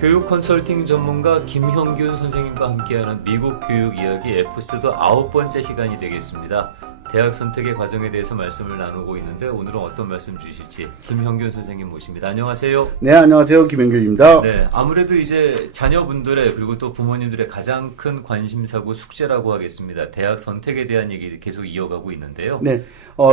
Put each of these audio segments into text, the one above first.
교육 컨설팅 전문가 김형균 선생님과 함께하는 미국 교육 이야기 에피소드 9번째 시간이 되겠습니다. 대학 선택의 과정에 대해서 말씀을 나누고 있는데 오늘은 어떤 말씀 주실지 김형균 선생님 모십니다. 안녕하세요. 네, 안녕하세요. 김형균입니다. 네, 아무래도 이제 자녀분들의 그리고 또 부모님들의 가장 큰 관심사고 숙제라고 하겠습니다. 대학 선택에 대한 얘기 계속 이어가고 있는데요. 네,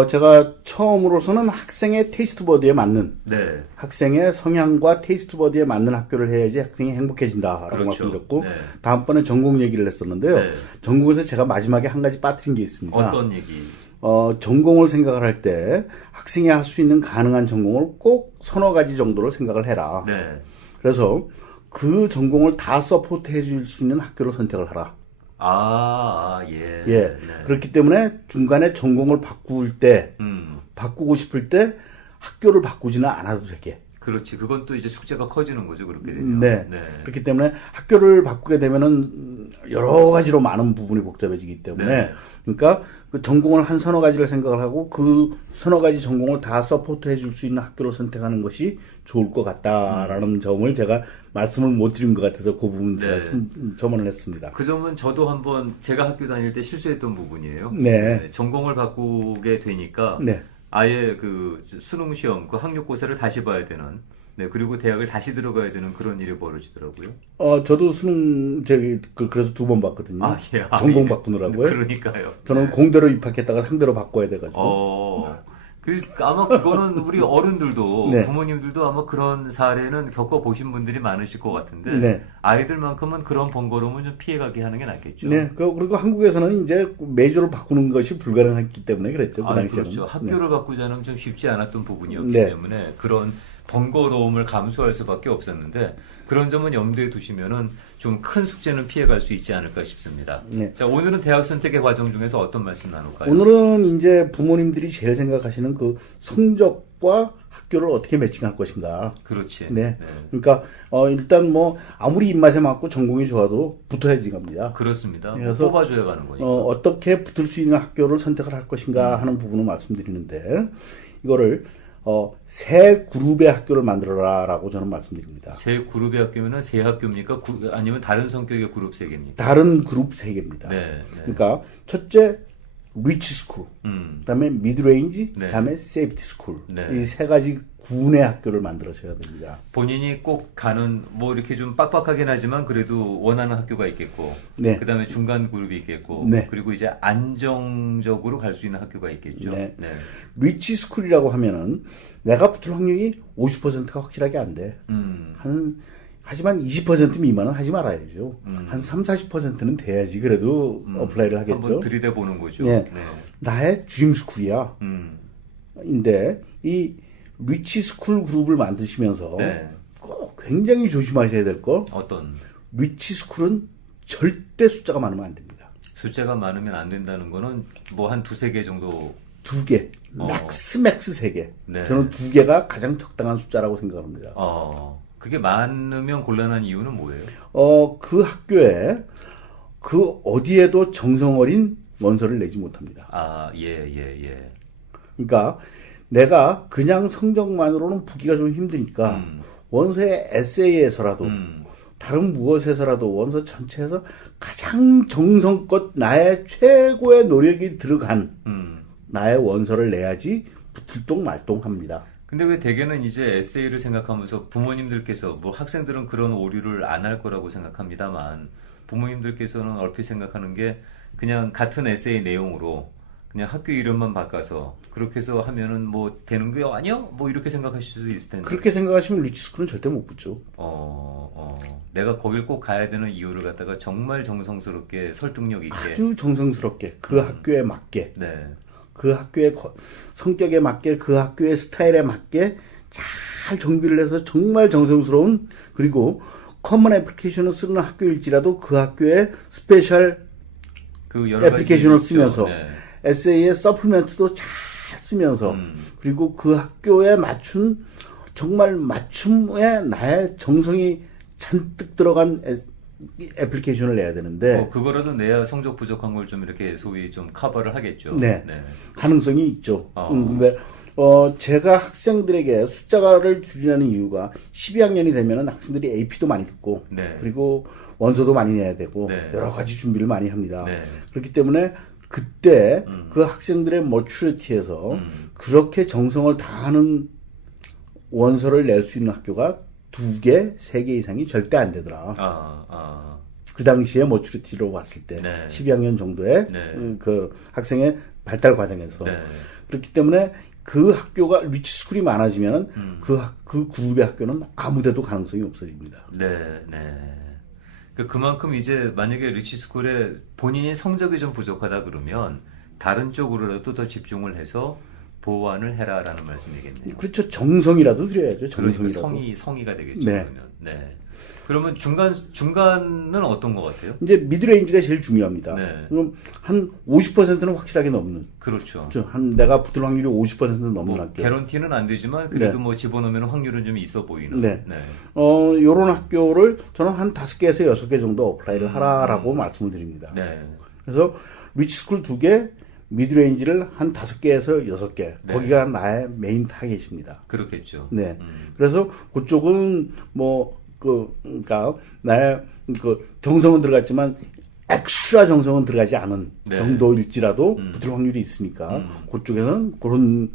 제가 처음으로서는 학생의 테이스트버디에 맞는 네. 학생의 성향과 테이스트버디에 맞는 학교를 해야지 학생이 행복해진다라고 그렇죠. 말씀드렸고 네. 다음번에 전공 얘기를 했었는데요. 네. 전공에서 제가 마지막에 한 가지 빠뜨린 게 있습니다. 어떤 얘기? 전공을 생각을 할 때 학생이 할 수 있는 가능한 전공을 꼭 서너 가지 정도로 생각을 해라. 네. 그래서 그 전공을 다 서포트 해줄 수 있는 학교를 선택을 하라. 예. 예. 네. 그렇기 때문에 중간에 전공을 바꿀 때, 바꾸고 싶을 때 학교를 바꾸지는 않아도 되게. 그렇지. 그건 또 이제 숙제가 커지는 거죠. 그렇게 되면. 네. 네. 그렇기 때문에 학교를 바꾸게 되면은 여러 가지로 많은 부분이 복잡해지기 때문에. 네. 그러니까 그 전공을 한 서너 가지를 생각을 하고 그 서너 가지 전공을 다 서포트 해줄 수 있는 학교를 선택하는 것이 좋을 것 같다라는 점을 제가 말씀을 못 드린 것 같아서 그 부분 제가 첨언을 했습니다. 그 점은 저도 한번 제가 학교 다닐 때 실수했던 부분이에요. 네. 전공을 바꾸게 되니까 네. 아예 그 수능 시험, 그 학력고사를 다시 봐야 되는, 네, 그리고 대학을 다시 들어가야 되는 그런 일이 벌어지더라고요. 저도 수능 그래서 2번 봤거든요. 예. 전공 예. 바꾸느라고요. 그러니까요. 저는 네. 공대로 입학했다가 상대로 바꿔야 돼가지고. 아마 그거는 우리 어른들도 네. 부모님들도 아마 그런 사례는 겪어보신 분들이 많으실 것 같은데 네. 아이들만큼은 그런 번거로움은 좀 피해가게 하는 게 낫겠죠. 네. 그리고 한국에서는 이제 메이저를 바꾸는 것이 불가능했기 때문에 그랬죠. 그 당시에는. 그렇죠. 학교를 바꾸자는 좀 쉽지 않았던 부분이었기 네. 때문에 그런 번거로움을 감수할 수밖에 없었는데 그런 점은 염두에 두시면은 좀 큰 숙제는 피해갈 수 있지 않을까 싶습니다. 네. 자, 오늘은 대학 선택의 과정 중에서 어떤 말씀 나눌까요? 오늘은 이제 부모님들이 제일 생각하시는 그 성적과 학교를 어떻게 매칭할 것인가. 그렇지. 네. 그러니까 일단 뭐 아무리 입맛에 맞고 전공이 좋아도 붙어야지 갑니다. 그렇습니다. 그래서 뽑아줘야 가는 거니까. 어떻게 붙을 수 있는 학교를 선택을 할 것인가 하는 부분을 말씀드리는데 이거를 세 그룹의 학교를 만들어라라고 저는 말씀드립니다. 세 그룹의 학교면은 세 학교입니까? 아니면 다른 성격의 그룹 세 개입니까? 다른 그룹 세 개입니다. 네. 그러니까 첫째 리치 스쿨, 그다음에 미드레인지, 네. 그다음에 세이프티 스쿨. 네. 이 세 가지 군의 학교를 만들어셔야 됩니다. 본인이 꼭 가는 뭐 이렇게 좀 빡빡하긴 하지만 그래도 원하는 학교가 있겠고, 네. 그다음에 중간 그룹이 있겠고, 네. 그리고 이제 안정적으로 갈 수 있는 학교가 있겠죠. 네. 리치 스쿨이라고 하면은 내가 붙을 확률이 50%가 확실하게 안 돼. 하지만 20% 미만은 하지 말아야죠. 한 30-40%는 돼야지 그래도 어플라이를 하겠죠. 한번 들이대 보는 거죠. 네. 나의 드림 스쿨이야. 인데 이 리치 스쿨 그룹을 만드시면서 네. 굉장히 조심하셔야 될 거. 어떤? 리치 스쿨은 절대 숫자가 많으면 안 됩니다. 숫자가 많으면 안 된다는 거는 뭐 한 두세 개 정도. 2개. 맥스 3개. 네. 저는 2개가 가장 적당한 숫자라고 생각합니다. 그게 많으면 곤란한 이유는 뭐예요? 그 학교에 그 어디에도 정성 어린 원서를 내지 못합니다. 예. 그러니까 내가 그냥 성적만으로는 보기가 좀 힘드니까 원서의 에세이에서라도 다른 무엇에서라도 원서 전체에서 가장 정성껏 나의 최고의 노력이 들어간 나의 원서를 내야지 들똥말똥합니다. 근데 왜 대개는 이제 에세이를 생각하면서 부모님들께서 뭐 학생들은 그런 오류를 안 할 거라고 생각합니다만 부모님들께서는 얼핏 생각하는 게 그냥 같은 에세이 내용으로 그냥 학교 이름만 바꿔서 그렇게 해서 하면은 뭐 되는 게 아니요? 뭐 이렇게 생각하실 수도 있을 텐데. 그렇게 생각하시면 리치스쿨은 절대 못 붙죠. 내가 거길 꼭 가야 되는 이유를 갖다가 정말 정성스럽게 설득력 있게 아주 정성스럽게 그 학교에 맞게 네. 그 학교의 성격에 맞게 그 학교의 스타일에 맞게 잘 정비를 해서 정말 정성스러운 그리고 커먼 애플리케이션을 쓰는 학교일지라도 그 학교의 스페셜 그 여러 애플리케이션을 쓰면서 네. 에세이의 서플멘트도 잘 쓰면서 그리고 그 학교에 맞춘 정말 맞춤에 나의 정성이 잔뜩 들어간 애플리케이션을 내야 되는데 그거라도 내야 성적 부족한 걸 좀 이렇게 소위 좀 커버를 하겠죠. 네. 가능성이 있죠. 근데 제가 학생들에게 숫자를 줄이라는 이유가 12학년이 되면은 학생들이 AP도 많이 듣고, 네. 그리고 원서도 많이 내야 되고, 네. 여러 가지 준비를 많이 합니다. 네. 그렇기 때문에 그때 그 학생들의 머추리티에서 그렇게 정성을 다하는 원서를 낼 수 있는 학교가 2개, 3개 이상이 절대 안 되더라. 그 당시에 머추리티로 봤을 때, 네. 12학년 정도의 네. 그 학생의 발달 과정에서. 네. 그렇기 때문에 그 학교가 리치스쿨이 많아지면 그 그룹의 학교는 아무데도 가능성이 없어집니다. 네, 네. 그만큼 이제 만약에 리치스쿨에 본인이 성적이 좀 부족하다 그러면 다른 쪽으로라도 더 집중을 해서 보완을 해라라는 말씀이겠네요. 그렇죠. 정성이라도 드려야죠. 그러니까 정성이라도. 성의가 되겠죠. 네. 그러면. 네. 그러면 중간은 어떤 것 같아요? 이제 미드레인지가 제일 중요합니다. 네. 그럼 한 50%는 확실하게 넘는. 그렇죠. 내가 붙을 확률이 50%는 넘는 뭐 학교. 개런티는 안 되지만 그래도 네. 뭐 집어넣으면 확률은 좀 있어 보이는. 네. 네. 요런 학교를 저는 한 5개에서 6개 정도 어플라이를 하라라고 말씀을 드립니다. 네. 그래서 리치스쿨 2개, 미드레인지를 한 5개에서 6개. 네. 거기가 나의 메인 타겟입니다. 그렇겠죠. 네. 그래서 그쪽은 그러니까 나의 정성은 들어갔지만 엑스트라 정성은 들어가지 않은 네. 정도일지라도 붙을 확률이 있으니까 그쪽에서는 그런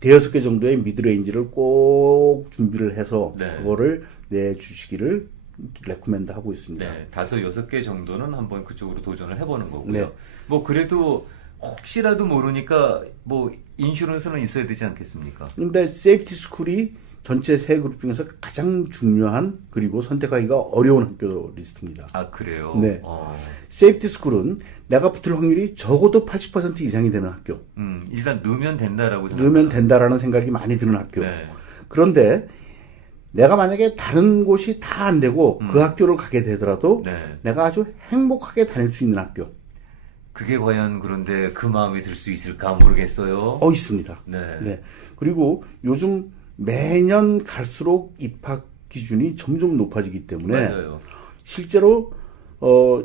대여섯 개 정도의 미드레인지를 꼭 준비를 해서 네. 그거를 내주시기를 레코멘드 하고 있습니다. 네, 5, 6개 정도는 한번 그쪽으로 도전을 해보는 거고요. 네. 뭐 그래도 혹시라도 모르니까 뭐 인슈런스는 있어야 되지 않겠습니까? 근데 세이프티 스쿨이 전체 세 그룹 중에서 가장 중요한 그리고 선택하기가 어려운 학교 리스트입니다. 아, 그래요? 네. 세이프티 스쿨은 내가 붙을 확률이 적어도 80% 이상이 되는 학교. 일단 넣으면 된다라고 넣으면 된다라는 생각이 많이 드는 학교. 네. 그런데 내가 만약에 다른 곳이 다 안 되고 그 학교를 가게 되더라도 네. 내가 아주 행복하게 다닐 수 있는 학교. 그게 과연 그런데 그 마음이 들 수 있을까 모르겠어요. 있습니다. 네. 네. 그리고 요즘 매년 갈수록 입학 기준이 점점 높아지기 때문에 맞아요. 실제로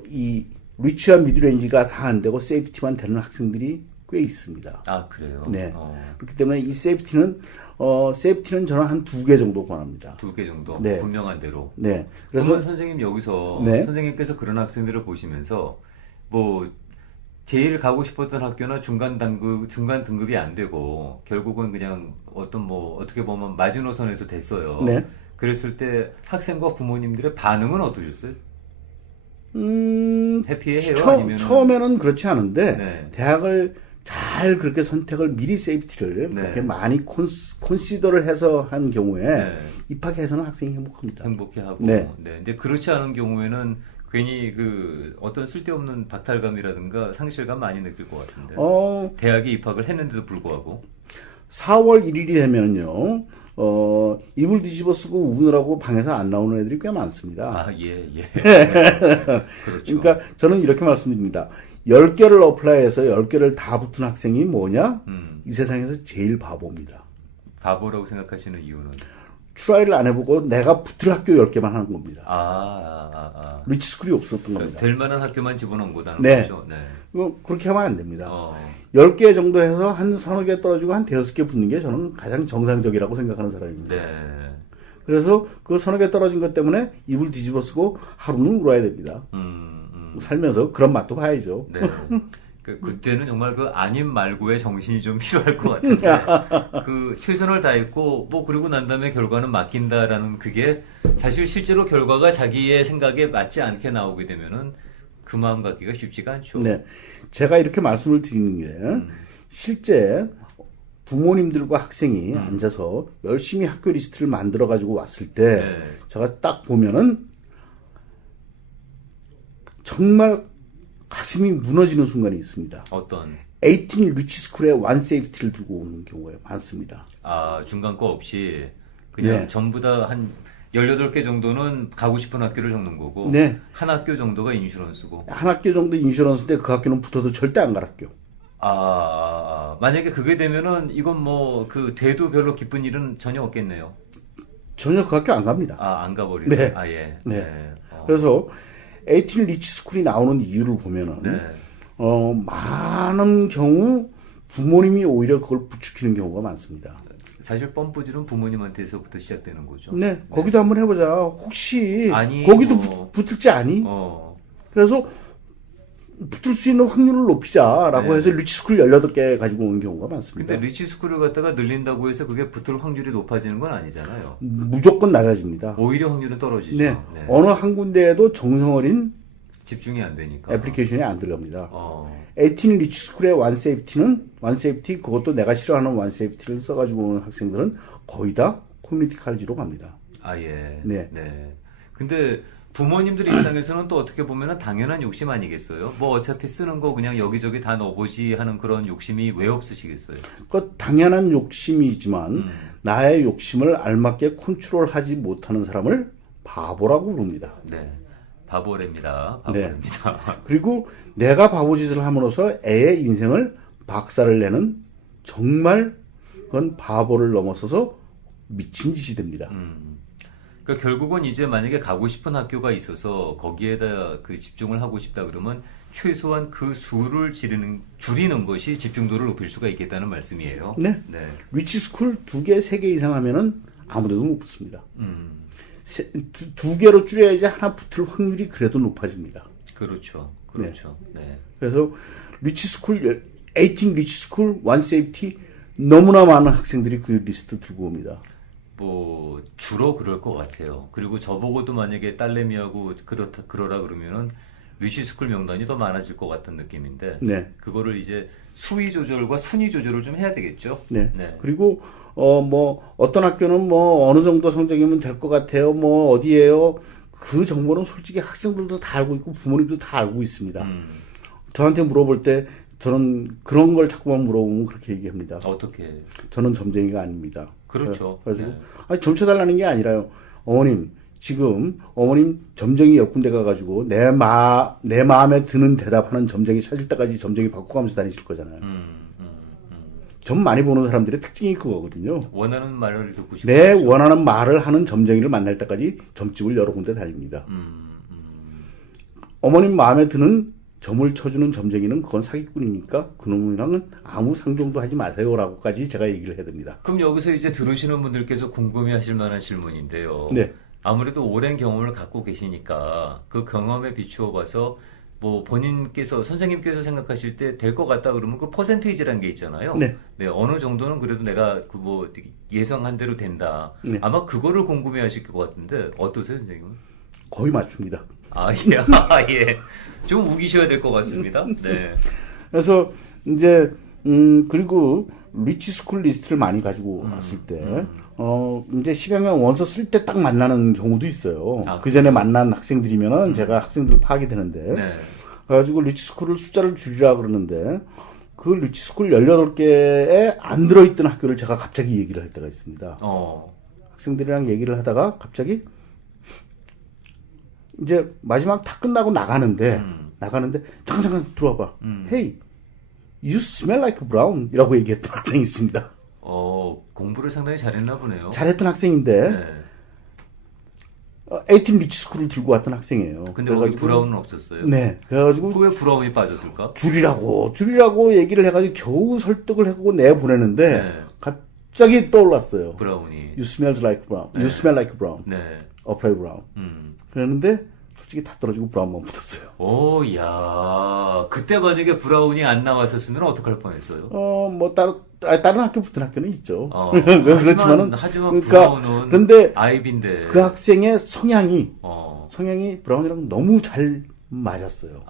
이 리치한 미드레인지가 다 안 되고 세이프티만 되는 학생들이 꽤 있습니다. 아, 그래요? 네. 그렇기 때문에 이 세이프티는 저는 한 2개 정도 권합니다. 2개 정도? 네. 분명한 대로. 네. 그래서 그래서 선생님 여기서 네. 선생님께서 그런 학생들을 보시면서 뭐 제일 가고 싶었던 학교나 중간 등급이 안 되고 결국은 그냥 어떻게 보면 마지노선에서 됐어요. 네. 그랬을 때 학생과 부모님들의 반응은 어떠셨어요? 해피해요? 아니면 처음에는 그렇지 않은데 네. 대학을 잘 그렇게 선택을 미리 세이프티를 네. 그렇게 많이 콘시더를 해서 한 경우에 네. 입학해서는 학생이 행복합니다. 행복해하고 네. 근데 그렇지 않은 경우에는 괜히 어떤 쓸데없는 박탈감이라든가 상실감 많이 느낄 것 같은데 대학에 입학을 했는데도 불구하고 4월 1일이 되면은요 이불 뒤집어 쓰고 우느라고 방에서 안 나오는 애들이 꽤 많습니다. 예. 그렇죠. 그러니까 저는 이렇게 말씀드립니다. 10개를 어플라이해서 10개를 다 붙은 학생이 뭐냐? 이 세상에서 제일 바보입니다. 바보라고 생각하시는 이유는? 트라이를 안 해보고 내가 붙을 학교 10개만 하는 겁니다. 리치스쿨이 없었던 겁니다. 될 만한 학교만 집어넣은 거다는 네. 거죠. 네. 그렇게 하면 안 됩니다. 10개 정도 해서 한 서너 개 떨어지고 한 대여섯 개 붙는 게 저는 가장 정상적이라고 생각하는 사람입니다. 네. 그래서 그 서너 개 떨어진 것 때문에 이불 뒤집어 쓰고 하루는 울어야 됩니다. 살면서 그런 맛도 봐야죠. 네. 그때는 정말 아님 말고의 정신이 좀 필요할 것 같은데, 최선을 다했고, 그러고 난 다음에 결과는 맡긴다라는 그게, 사실 실제로 결과가 자기의 생각에 맞지 않게 나오게 되면은, 그 마음 갖기가 쉽지가 않죠. 네. 제가 이렇게 말씀을 드리는 게, 실제 부모님들과 학생이 앉아서 열심히 학교 리스트를 만들어가지고 왔을 때, 네. 제가 딱 보면은, 정말 가슴이 무너지는 순간이 있습니다. 어떤? 18 리치스쿨에 완 세이프티를 들고 오는 경우가 많습니다. 중간 거 없이 그냥 네. 전부 다 한 18개 정도는 가고 싶은 학교를 적는 거고 네. 한 학교 정도가 인슈런스고 한 학교 정도 인슈런스인데 그 학교는 붙어도 절대 안 갈 학교. 만약에 그게 되면은 이건 돼도 별로 기쁜 일은 전혀 없겠네요. 전혀 그 학교 안 갑니다. 안 가버리네. 네. 예. 네. 그래서 18 리치스쿨이 나오는 이유를 보면은 네. 많은 경우 부모님이 오히려 그걸 부추기는 경우가 많습니다. 사실 펌프질은 부모님한테서부터 시작되는 거죠. 네, 거기도 한번 해보자. 혹시 아니, 거기도 붙을지 아니? 그래서 붙을 수 있는 확률을 높이자라고 네. 해서 리치스쿨 18개 가지고 오는 경우가 많습니다. 근데 리치 스쿨을 갖다가 늘린다고 해서 그게 붙을 확률이 높아지는 건 아니잖아요. 무조건 낮아집니다. 오히려 확률은 떨어지죠. 네, 어느 한 군데에도 정성 어린 집중이 안 되니까. 애플리케이션이 안 들어갑니다. 18 리치스쿨의 원세이프티 그것도 내가 싫어하는 원세이프티를 써가지고 오는 학생들은 거의 다 커뮤니티 칼리지로 갑니다. 아, 예. 네. 근데 부모님들 입장에서는 또 어떻게 보면은 당연한 욕심 아니겠어요? 뭐 어차피 쓰는 거 그냥 여기저기 다 넣어보지 하는 그런 욕심이 왜 없으시겠어요? 그 당연한 욕심이지만 나의 욕심을 알맞게 컨트롤하지 못하는 사람을 바보라고 부릅니다. 네. 바보랍니다. 네. 그리고 내가 바보짓을 함으로써 애의 인생을 박살을 내는 정말 그건 바보를 넘어서서 미친 짓이 됩니다. 그러니까 결국은 이제 만약에 가고 싶은 학교가 있어서 거기에다 그 집중을 하고 싶다 그러면 최소한 그 수를 줄이는 것이 집중도를 높일 수가 있겠다는 말씀이에요. 네. 위치스쿨 2개, 3개 이상 하면은 아무데도 못 붙습니다. 두 개로 줄여야지 하나 붙을 확률이 그래도 높아집니다. 그렇죠. 네. 그래서 리치스쿨, 18 리치스쿨, 원세이프티 너무나 많은 학생들이 그 리스트 들고 옵니다. 뭐 주로 그럴 것 같아요. 그리고 저보고도 만약에 딸내미하고 그러라 그러면은 리치스쿨 명단이 더 많아질 것 같은 느낌인데 네. 그거를 이제 수위 조절과 순위 조절을 좀 해야 되겠죠. 네. 그리고 뭐 어떤 학교는 뭐 어느 정도 성적이면 될 것 같아요. 뭐 어디예요? 그 정보는 솔직히 학생들도 다 알고 있고 부모님도 다 알고 있습니다. 저한테 물어볼 때 저는 그런 걸 자꾸만 물어보면 그렇게 얘기합니다. 어떻게? 저는 점쟁이가 아닙니다. 그렇죠. 그래서 네. 아니 점쳐달라는 게 아니라요. 어머님 지금 어머님 점쟁이 몇 군데 가가지고 내 마음에 드는 대답하는 점쟁이 찾을 때까지 점쟁이 바꿔가면서 다니실 거잖아요. 점 많이 보는 사람들의 특징이 그거거든요. 원하는 말을 듣고 싶죠. 내 원하는 말을 하는 점쟁이를 만날 때까지 점집을 여러 군데 다닙니다. 어머님 마음에 드는 점을 쳐주는 점쟁이는 그건 사기꾼이니까 그놈이랑은 아무 상종도 하지 마세요라고까지 제가 얘기를 해야 됩니다. 그럼 여기서 이제 들으시는 분들께서 궁금해하실 만한 질문인데요. 네. 아무래도 오랜 경험을 갖고 계시니까 그 경험에 비추어 봐서 뭐 본인께서 선생님께서 생각하실 때 될 것 같다 그러면 그 퍼센테이지라는 게 있잖아요. 네. 어느 정도는 그래도 내가 그 뭐 예상한 대로 된다. 네. 아마 그거를 궁금해하실 것 같은데 어떠세요, 선생님은? 거의 맞춥니다. 예. 좀 우기셔야 될 것 같습니다. 네. 그래서 이제 그리고 리치스쿨 리스트를 많이 가지고 왔을 때 이제 10여 명 원서 쓸 때 딱 만나는 경우도 있어요. 그 전에 만난 학생들이면은 제가 학생들 파악이 되는데 네. 그래가지고 리치스쿨을 숫자를 줄이라 그러는데 그 리치스쿨 18개에 안 들어있던 학교를 제가 갑자기 얘기를 할 때가 있습니다. 학생들이랑 얘기를 하다가 갑자기 이제 마지막 다 끝나고 나가는데 잠깐 들어와봐. Hey, you smell like brown 이라고 얘기했던 학생이 있습니다. 공부를 상당히 잘했나 보네요. 잘했던 학생인데 네. 18 리치스쿨을 들고 왔던 학생이에요. 근데 거기 브라운은 없었어요. 네. 그래가지고 왜 브라운이 빠졌을까? 줄이라고 얘기를 해가지고 겨우 설득을 하고 내보내는데 네. 갑자기 떠올랐어요. 브라운이. You smell like brown. You smell like brown. 네. Apply brown. 그랬는데 솔직히 다 떨어지고 브라운만 붙었어요. 야 그때 만약에 브라운이 안 나왔었으면 어떡할 뻔했어요? 뭐 다른 학교 붙은 학교는 있죠. 그렇지만은 하지만 그러니까 브라운은 근데 아이비인데 그 학생의 성향이 브라운이랑 너무 잘 맞았어요.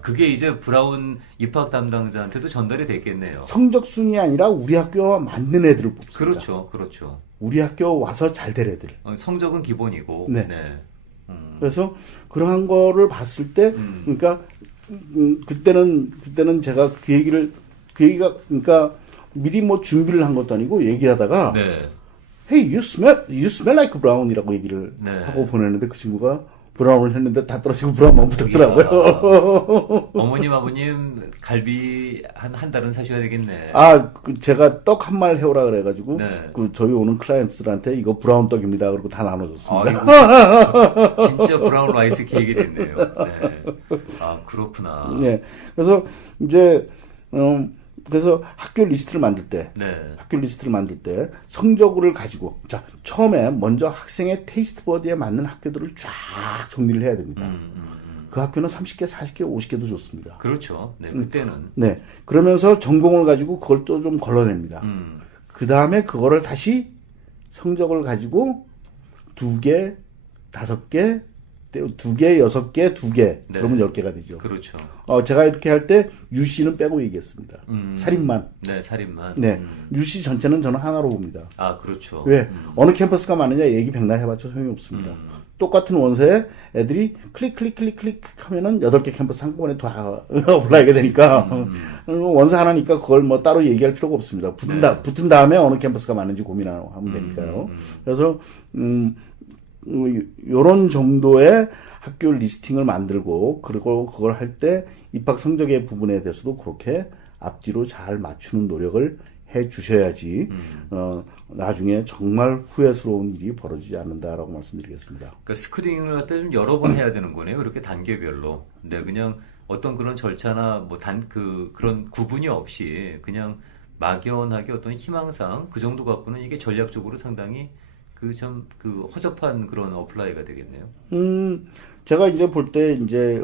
그게 이제 브라운 입학 담당자한테도 전달이 됐겠네요. 성적 순이 아니라 우리 학교와 맞는 애들을 뽑습니다. 그렇죠. 우리 학교 와서 잘 될 애들. 성적은 기본이고. 네. 그래서 그러한 거를 봤을 때, 그러니까 그때는 제가 그 얘기가 그러니까 미리 뭐 준비를 한 것도 아니고 얘기하다가, 네. Hey, you smell like brown이라고 얘기를 네. 하고 보냈는데 그 친구가 브라운을 했는데 다 떨어지고 브라운만 붙었더라고요. 어머님, 아버님 갈비 한 달은 사셔야 되겠네. 제가 떡 한 말 해오라 그래가지고 네. 저희 오는 클라이언트들한테 이거 브라운 떡입니다. 그리고 다 나눠줬습니다. 진짜 브라운 라이스 케이크 됐네요. 네. 그렇구나. 네. 그래서 이제 그래서 학교 리스트를 만들 때 네. 성적을 가지고 자 처음에 먼저 학생의 테이스트 버디에 맞는 학교들을 쫙 정리를 해야 됩니다. 그 학교는 30개, 40개, 50개도 좋습니다. 그렇죠. 네, 그때는. 네. 그러면서 전공을 가지고 그걸 또 좀 걸러냅니다. 그 다음에 그거를 다시 성적을 가지고 2개, 5개, 2개, 6개, 2개. 네. 그러면 10개가 되죠. 그렇죠. 제가 이렇게 할 때 유씨는 빼고 얘기했습니다. 살인만. 네, 살인만. 네. 유씨 전체는 저는 하나로 봅니다. 아, 그렇죠. 왜? 어느 캠퍼스가 많으냐 얘기 백날 해봤자 소용이 없습니다. 똑같은 원서에 애들이 클릭 하면은 8개 캠퍼스 한꺼번에 다 어플라이가 되니까 원서 하나니까 그걸 뭐 따로 얘기할 필요가 없습니다. 붙은 다음에 어느 캠퍼스가 많은지 고민하면 되니까요. 그래서 요런 정도의 학교 리스팅을 만들고 그리고 그걸 할 때 입학 성적의 부분에 대해서도 그렇게 앞뒤로 잘 맞추는 노력을 해 주셔야지 나중에 정말 후회스러운 일이 벌어지지 않는다라고 말씀드리겠습니다. 그러니까 스크린을 갖다 좀 여러 번 해야 되는 거네요. 이렇게 단계별로. 네, 그냥 어떤 그런 절차나 뭐 그런 구분이 없이 그냥 막연하게 어떤 희망상 그 정도 갖고는 이게 전략적으로 상당히 그 허접한 그런 어플라이가 되겠네요. 제가 이제 볼 때 이제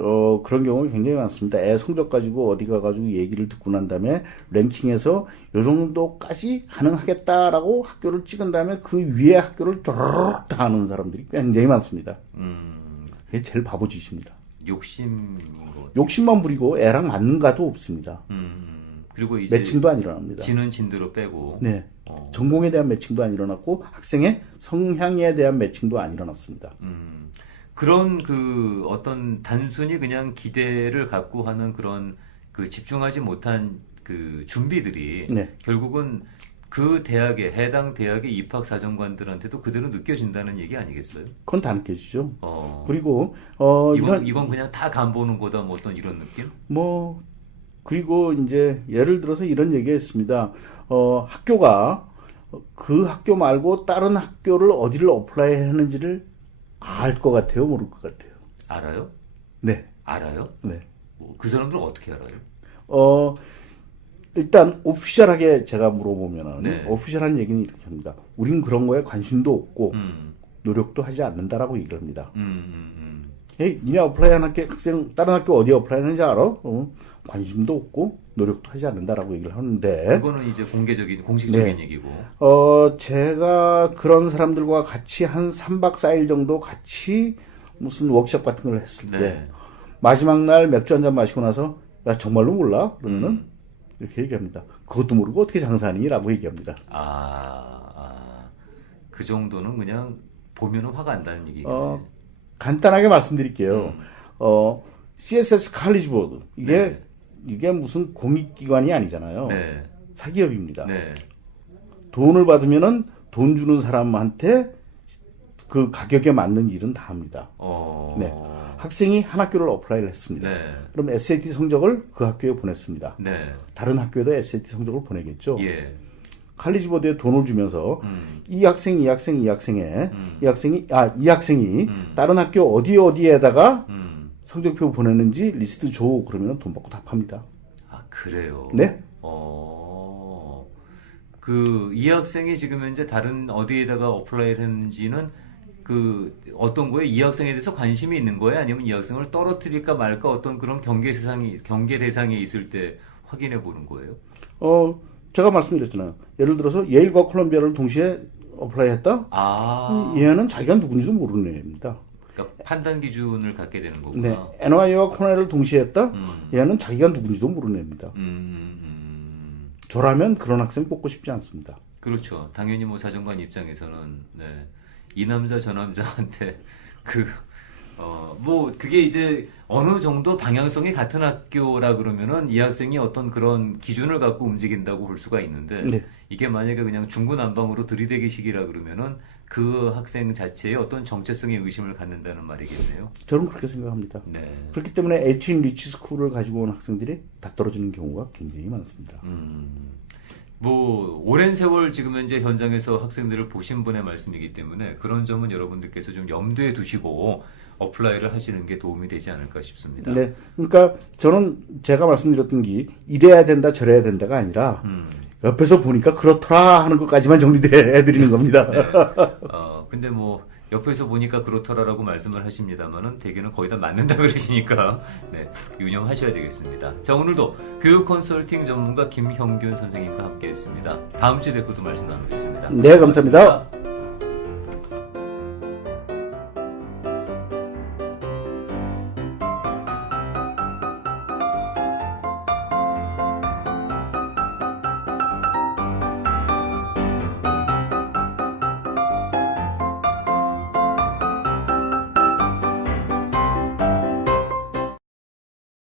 그런 경우가 굉장히 많습니다. 애 성적 가지고 어디 가가지고 얘기를 듣고 난 다음에 랭킹에서 요 정도까지 가능하겠다라고 학교를 찍은 다음에 그 위에 학교를 쫙 다 하는 사람들이 굉장히 많습니다. 그게 제일 바보짓입니다. 욕심인 거. 욕심만 부리고 애랑 맞는가도 없습니다. 그리고 이제 매칭도 안 일어납니다. 지는 진대로 빼고. 네. 전공에 대한 매칭도 안 일어났고 학생의 성향에 대한 매칭도 안 일어났습니다. 그런 어떤 단순히 그냥 기대를 갖고 하는 그런 집중하지 못한 그 준비들이 네. 결국은 그 해당 대학의 입학 사정관들한테도 그대로 느껴진다는 얘기 아니겠어요? 그건 다 느껴지죠. 그리고 이건 그냥 다 간보는 거다 뭐 어떤 이런 느낌? 그리고 이제 예를 들어서 이런 얘기가 있습니다. 학교가 그 학교 말고 다른 학교를 어디를 어플라이 했는지를 알 것 같아요, 모를 것 같아요. 알아요? 네. 알아요? 네. 그 사람들은 어떻게 알아요? 일단 오피셜하게 제가 물어보면은 네. 오피셜한 얘기는 이렇게 합니다. 우린 그런 거에 관심도 없고 노력도 하지 않는다라고 얘기를 합니다. 니네 어플라이한 학생 다른 학교 어디 어플라이하는지 알아? 관심도 없고 노력도 하지 않는다라고 얘기를 하는데 그거는 이제 공식적인 네. 얘기고. 제가 그런 사람들과 같이 한 3박 4일 정도 같이 무슨 워크숍 같은 걸 했을 때 네. 마지막 날 맥주 한 잔 마시고 나서 야 정말로 몰라? 그러면은 이렇게 얘기합니다. 그것도 모르고 어떻게 장사하니? 라고 얘기합니다. 그 정도는 그냥 보면은 화가 안 나는 얘기겠네. 간단하게 말씀드릴게요. CSS 칼리지 보드 이게 무슨 공익기관이 아니잖아요. 네. 사기업입니다. 네. 돈을 받으면은 돈 주는 사람한테 그 가격에 맞는 일은 다 합니다. 네. 학생이 한 학교를 어플라이를 했습니다. 네. 그럼 SAT 성적을 그 학교에 보냈습니다. 네. 다른 학교에도 SAT 성적을 보내겠죠. 예. 칼리지 보드에 돈을 주면서 이 학생이 다른 학교 어디에다가 성적표 보냈는지 리스트 줘 그러면 돈 받고 답합니다. 그래요? 네. 이 학생이 지금 현재 다른 어디에다가 어플라이를 했는지는 어떤 거에 이 학생에 대해서 관심이 있는 거예요? 아니면 이 학생을 떨어뜨릴까 말까 어떤 그런 경계 대상에 있을 때 확인해 보는 거예요? 제가 말씀드렸잖아요. 예를 들어서 예일과 콜롬비아를 동시에 어플라이 했다? 얘는 자기가 누군지도 모르는 애입니다. 그러니까 판단 기준을 갖게 되는 거구나. 네. NY와 코넬을 동시에 했다? 얘는 자기가 누군지도 모르는 애입니다. 저라면 그런 학생 뽑고 싶지 않습니다. 그렇죠. 당연히 뭐 사정관 입장에서는 네. 이 남자 저 남자한테 그게 이제 어느 정도 방향성이 같은 학교라 그러면은 이 학생이 어떤 그런 기준을 갖고 움직인다고 볼 수가 있는데 네. 이게 만약에 그냥 중구난방으로 들이대기식이라 그러면은 그 학생 자체의 어떤 정체성에 의심을 갖는다는 말이겠네요. 저는 그렇게 생각합니다. 네. 그렇기 때문에 에이틴 리치 스쿨을 가지고 온 학생들이 다 떨어지는 경우가 굉장히 많습니다. 오랜 세월 지금 현재 현장에서 학생들을 보신 분의 말씀이기 때문에 그런 점은 여러분들께서 좀 염두에 두시고 어플라이를 하시는 게 도움이 되지 않을까 싶습니다. 네. 그러니까 저는 제가 말씀드렸던 게 이래야 된다 저래야 된다가 아니라 옆에서 보니까 그렇더라 하는 것까지만 정리해 드리는 겁니다. 네. 근데 뭐 옆에서 보니까 그렇더라라고 말씀을 하십니다만은 대개는 거의 다 맞는다 그러시니까 네, 유념하셔야 되겠습니다. 자, 오늘도 교육 컨설팅 전문가 김형균 선생님과 함께했습니다. 다음 주에 뵙고도 말씀 나누겠습니다. 네, 감사합니다.